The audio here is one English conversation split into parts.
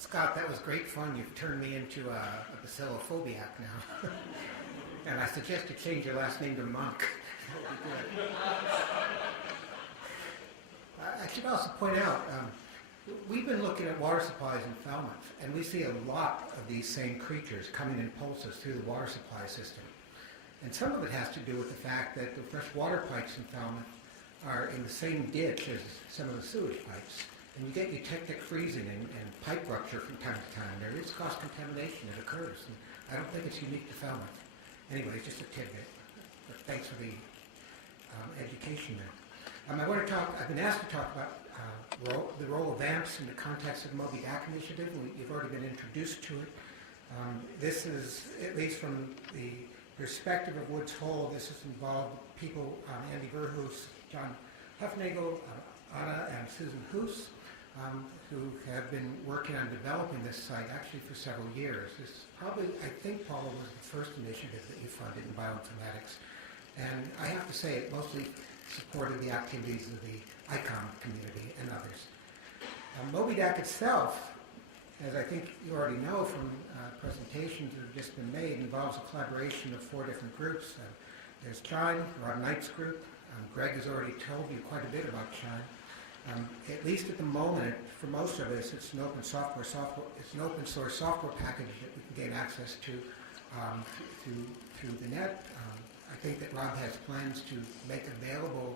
Scott, that was great fun. You've turned me into a bacillophobiac now. And I suggest you change your last name to Monk. That would be good. I should also point out, we've been looking at water supplies in Falmouth, and we see a lot of these same creatures coming in pulses through the water supply system. And some of it has to do with the fact that the fresh water pipes in Falmouth are in the same ditch as some of the sewage pipes. And you get eutectic freezing and pipe rupture from time to time. There is cross-contamination that occurs, and I don't think it's unique to Falmouth. Anyway, it's just a tidbit. But thanks for the education there. I want to talk, I've been asked to talk about the role of AMPS in the context of the Moby DAC initiative. You've already been introduced to it. This is, at least from the perspective of Woods Hole, this has involved people, Andy Verhoes, John Huffnagel, Anna and Susan Hoos, who have been working on developing this site actually for several years. This probably, I think, Paula, was the first initiative that you funded in bioinformatics. And I have to say it mostly supported the activities of the ICOM community and others. Moby DAC itself, as I think you already know from presentations that have just been made, involves a collaboration of 4 different groups. There's Chine, Rob Knight's group. Greg has already told you quite a bit about Chine. At least at the moment, for most of us, it's an open software. It's an open source software package that we can gain access to through the net. I think that Rob has plans to make available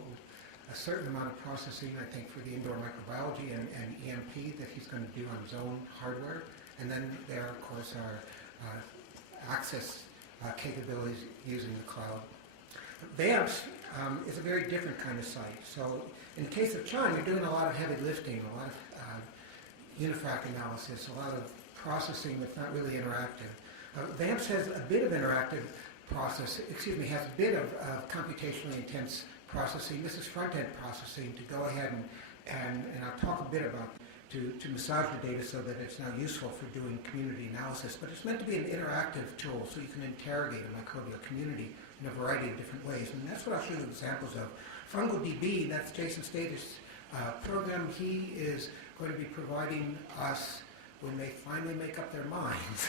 a certain amount of processing, I think, for the indoor microbiology and EMP that he's going to do on his own hardware. And then there, of course, are access capabilities using the cloud. VAMPS is a very different kind of site. So in the case of Chine, you're doing a lot of heavy lifting, a lot of unifac analysis, a lot of processing that's not really interactive. VAMPS has a bit of interactive has a bit of computationally intense processing. This is front-end processing to go ahead and I'll talk a bit about to massage the data so that it's now useful for doing community analysis. But it's meant to be an interactive tool so you can interrogate a microbial community in a variety of different ways. And that's what I'll show you examples of. FungoDB, that's Jason Status' program. He is going to be providing us, when they finally make up their minds,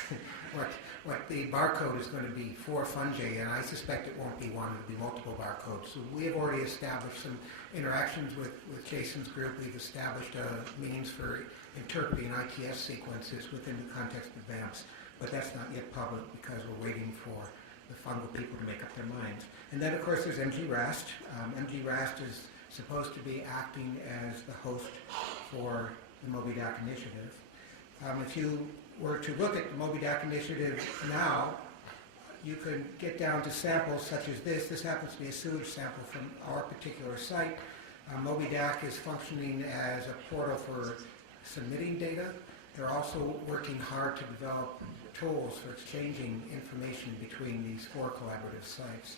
what the barcode is going to be for fungi, and I suspect it won't be one, it'll be multiple barcodes. So we have already established some interactions with Jason's group. We've established a means for interpreting ITS sequences within the context of VAMPS, but that's not yet public because we're waiting for the fungal people to make up their minds. And then, of course, there's MGRAST. MGRAST is supposed to be acting as the host for the Moby DAC initiative. If you were to look at the Moby DAC initiative now, you could get down to samples such as this. This happens to be a sewage sample from our particular site. Moby DAC is functioning as a portal for submitting data. They're also working hard to develop tools for exchanging information between these 4 collaborative sites.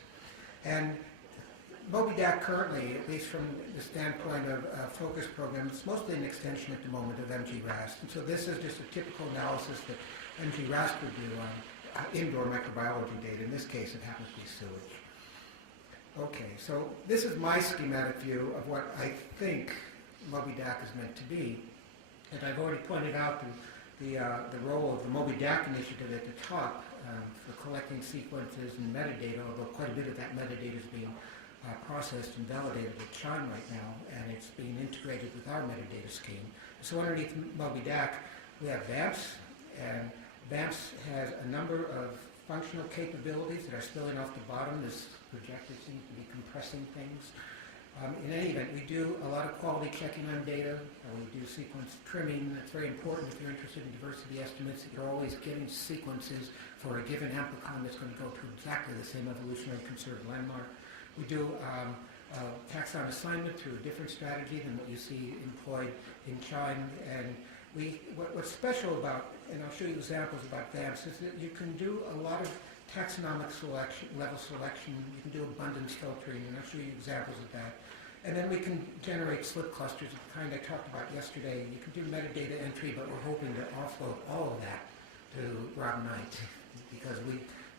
And Moby DAC currently, at least from the standpoint of a focus program, it's mostly an extension at the moment of MGRAST. And so this is just a typical analysis that MGRAST would do on indoor microbiology data. In this case, it happens to be sewage. Okay, so this is my schematic view of what I think Moby DAC is meant to be. And I've already pointed out the role of the Moby DAC initiative at the top for collecting sequences and metadata, although quite a bit of that metadata is being processed and validated at Chine right now, and it's being integrated with our metadata scheme. So underneath Moby DAC, we have VAMPS, and VAMPS has a number of functional capabilities that are spilling off the bottom. This projector seems to be compressing things. In any event, we do a lot of quality checking on data. We do sequence trimming. It's very important if you're interested in diversity estimates that you're always getting sequences for a given amplicon that's going to go to exactly the same evolutionary conserved landmark. We do taxon assignment through a different strategy than what you see employed in Chine. And what's special about, and I'll show you examples about VAMPS, is that you can do a lot of taxonomic selection, level selection. You can do abundance filtering, and I'll show you examples of that. And then we can generate slip clusters of the kind I talked about yesterday. You can do metadata entry, but we're hoping to offload all of that to Rob Knight, because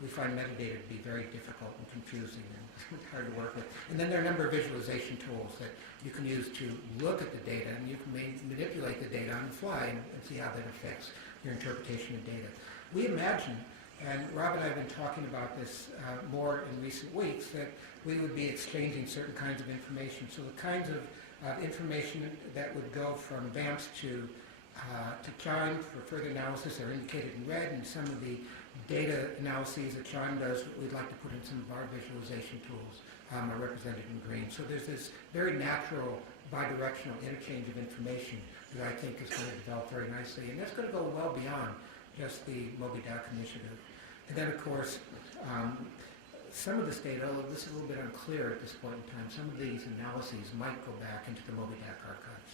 we find metadata to be very difficult and confusing and hard to work with. And then there are a number of visualization tools that you can use to look at the data, and you can manipulate the data on the fly and see how that affects your interpretation of data. We imagine, and Rob and I have been talking about this more in recent weeks, that we would be exchanging certain kinds of information. So the kinds of information that would go from VAMPS to QIIME for further analysis are indicated in red, and some of the data analyses that QIIME does that we'd like to put in some of our visualization tools are represented in green. So there's this very natural bidirectional interchange of information that I think is going to develop very nicely, and that's going to go well beyond just the MobiDoc initiative. And then, of course, some of this data, although this is a little bit unclear at this point in time, some of these analyses might go back into the MobiDoc archives.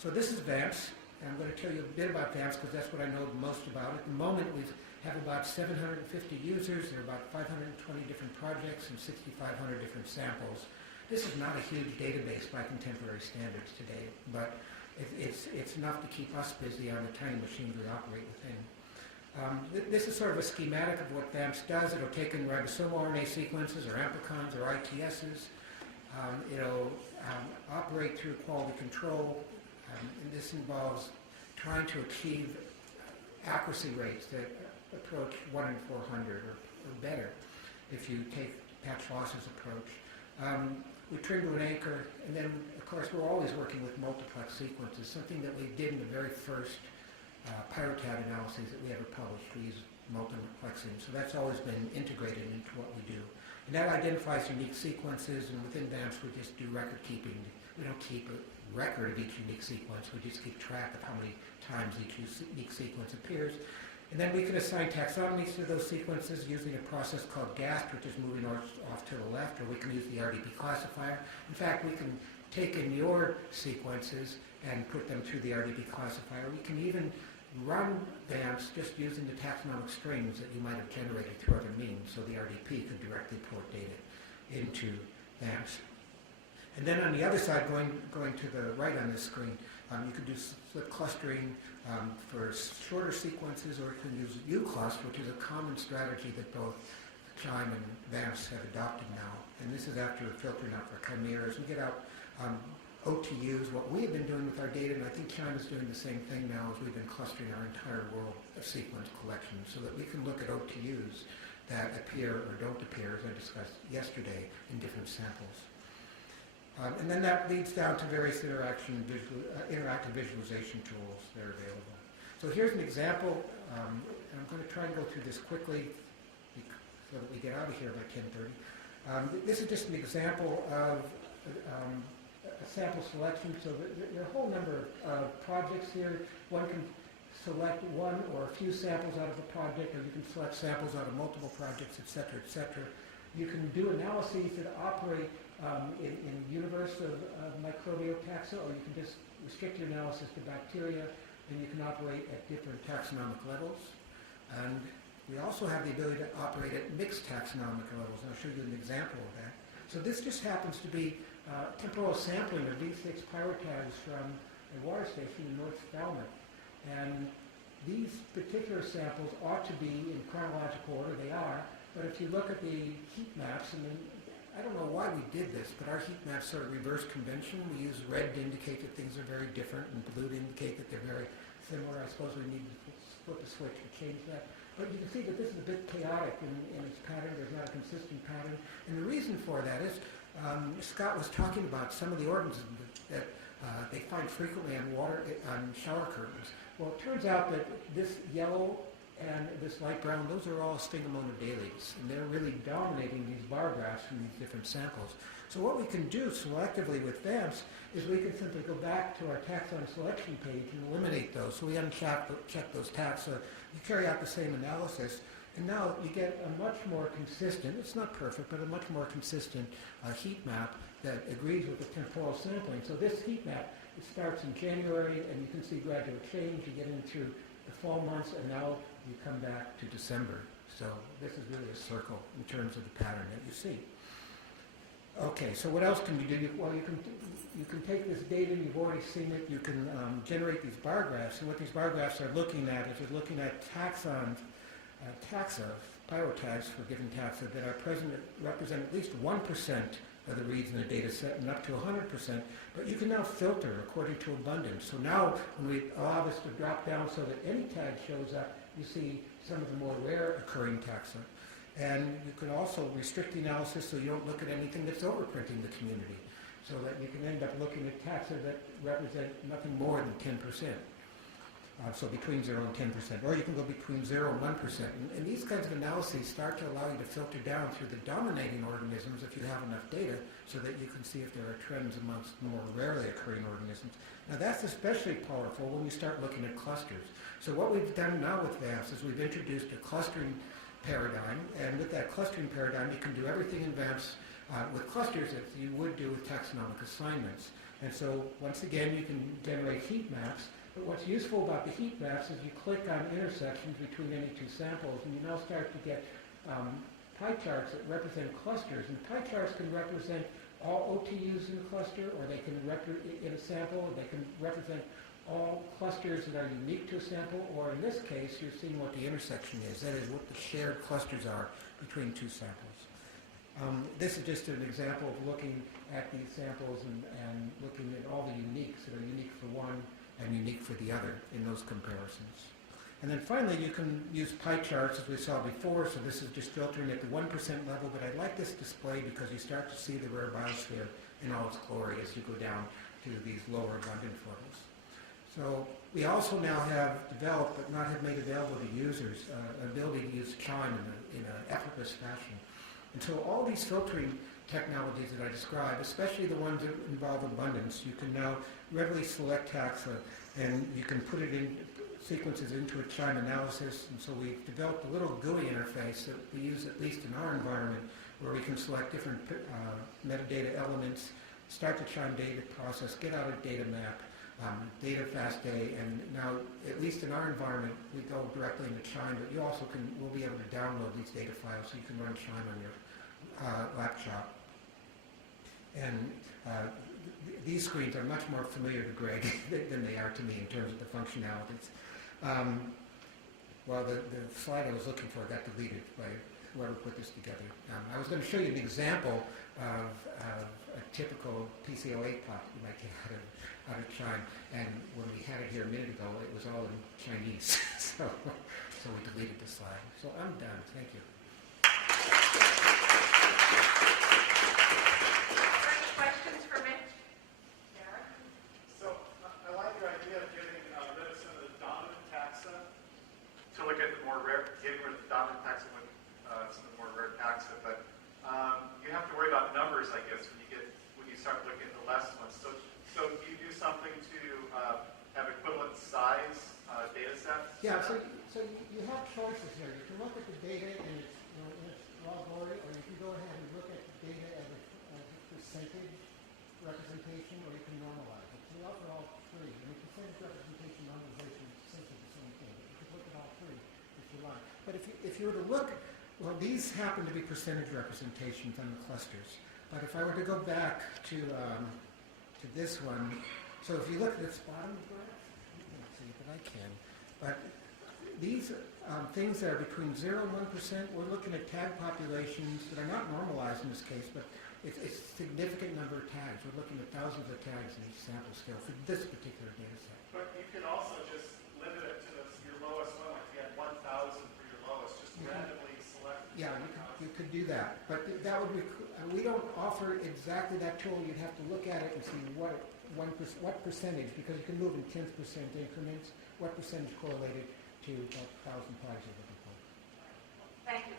So this is VAMPS, and I'm going to tell you a bit about VAMPS because that's what I know the most about. At the moment, we have about 750 users. There are about 520 different projects and 6,500 different samples. This is not a huge database by contemporary standards today, but it's enough to keep us busy on the tiny machines we operate within. This is sort of a schematic of what VAMPS does. It'll take in ribosomal RNA sequences or amplicons or ITSs. It'll operate through quality control. And this involves trying to achieve accuracy rates that approach 1 in 400 or better if you take patch losses approach. We trim to an anchor, and then, of course, we're always working with multiplex sequences, something that we did in the very first PyroTab analyses that we ever published. We use multiplexing, so that's always been integrated into what we do. And that identifies unique sequences, and within VAMPS we just do record keeping. We don't keep a record of each unique sequence, we just keep track of how many times each unique sequence appears. And then we can assign taxonomies to those sequences using a process called GAST, which is moving off to the left, or we can use the RDP classifier. In fact, we can take in your sequences and put them through the RDP classifier. We can even run VAMPS just using the taxonomic strings that you might have generated through other means, so the RDP could directly port data into VAMPS. And then on the other side, going to the right on this screen, you could do split clustering for shorter sequences, or you can use uclust, which is a common strategy that both QIIME and VAMPS have adopted now. And this is after filtering out for chimeras. We get out OTUs, what we have been doing with our data, and I think QIIME is doing the same thing now, as we've been clustering our entire world of sequence collections so that we can look at OTUs that appear or don't appear, as I discussed yesterday, in different samples. And then that leads down to various interactive visualization tools that are available. So here's an example, and I'm going to try and go through this quickly so that we get out of here by 10:30. This is just an example of a sample selection. So there are a whole number of projects here. One can select one or a few samples out of a project, or you can select samples out of multiple projects, et cetera, et cetera. You can do analyses that operate in the universe of microbial taxa, or you can just restrict your analysis to bacteria, and you can operate at different taxonomic levels. And we also have the ability to operate at mixed taxonomic levels, and I'll show you an example of that. So this just happens to be temporal sampling of these 6 pyrotabs from a water station in North Falmouth. And these particular samples ought to be in chronological order. They are, but if you look at the heat maps, and then, I don't know why we did this, but our heat maps sort of reverse convention. We use red to indicate that things are very different, and blue to indicate that they're very similar. I suppose we need to flip a switch to change that. But you can see that this is a bit chaotic in its pattern. There's not a consistent pattern. And the reason for that is Scott was talking about some of the organisms that they find frequently on shower curtains. Well, it turns out that this yellow and this light brown, those are all sphingomyelinates, and they're really dominating these bar graphs from these different samples. So what we can do selectively with VAMPS is we can simply go back to our taxon selection page and eliminate those. So we uncheck those taxa, you carry out the same analysis, and now you get a much more consistent, it's not perfect, but a much more consistent heat map that agrees with the temporal sampling. So this heat map, it starts in January, and you can see gradual change. You get into the fall months, and now you come back to December. So this is really a circle in terms of the pattern that you see. Okay, so what else can you do? Well, you can take this data, and you've already seen it. You can generate these bar graphs, and what these bar graphs are looking at is they're looking at taxa pyro tags for given taxa that are present represent at least 1% of the reads in the data set and up to 100%, but you can now filter according to abundance. So now when we allow this to drop down so that any tag shows up, you see some of the more rare occurring taxa. And you can also restrict the analysis so you don't look at anything that's overprinting the community, so that you can end up looking at taxa that represent nothing more than 10%. So between 0 and 10%, or you can go between 0 and 1%. And these kinds of analyses start to allow you to filter down through the dominating organisms if you have enough data, so that you can see if there are trends amongst more rarely occurring organisms. Now that's especially powerful when you start looking at clusters. So what we've done now with VAMPS is we've introduced a clustering paradigm, and with that clustering paradigm you can do everything in VAMPS with clusters as you would do with taxonomic assignments. And so once again you can generate heat maps. But what's useful about the heat maps is you click on intersections between any two samples, and you now start to get pie charts that represent clusters. And pie charts can represent all OTUs in a cluster, or they can in a sample, or they can represent all clusters that are unique to a sample, or in this case, you're seeing what the intersection is. That is what the shared clusters are between two samples. This is just an example of looking at these samples and looking at all the uniques that are unique for one and unique for the other in those comparisons. And then finally, you can use pie charts as we saw before, so this is just filtering at the 1% level, but I like this display because you start to see the rare biosphere in all its glory as you go down to these lower abundance levels. So we also now have developed, but not have made available to users, an ability to use QIIME in an effortless fashion. And so all these filtering technologies that I described, especially the ones that involve abundance, you can now readily select taxa and you can put it in sequences into a QIIME analysis. And so we've developed a little GUI interface that we use at least in our environment, where we can select different metadata elements, start the QIIME data process, get out a data map, data fast day, and now at least in our environment we go directly into QIIME, but you also will be able to download these data files so you can run QIIME on your laptop. And these screens are much more familiar to Greg than they are to me in terms of the functionalities. Well, the slide I was looking for got deleted by whoever put this together. I was going to show you an example of a typical PCO8 plot you might get out of QIIME, and when we had it here a minute ago, it was all in Chinese, so we deleted the slide. So I'm done. Thank you. Start looking at the less ones. So do you do something to have equivalent size data sets? Yeah, so you have choices here. You can look at the data in its raw glory, or you can go ahead and look at the data as a percentage representation, or you can normalize it. So we offer all three. I mean, percentage representation, normalization, is essentially the same thing. But you can look at all three if you like. But if you were to look, well, these happen to be percentage representations on the clusters. But if I were to go back to this one, so if you look at this bottom graph, you can't see it, but I can. But these things that are between 0 and 1%, we're looking at tag populations that are not normalized in this case, but it's a significant number of tags. We're looking at thousands of tags in each sample scale for this particular data set. But you can also just limit it to your lowest one, like you had 1,000 for your lowest, just randomly select. Yeah, you could do that, but that would be. We don't offer exactly that tool. You'd have to look at it and see what percentage, because you can move in 10% increments, what percentage correlated to 1,000 tags you're looking for. Thank you.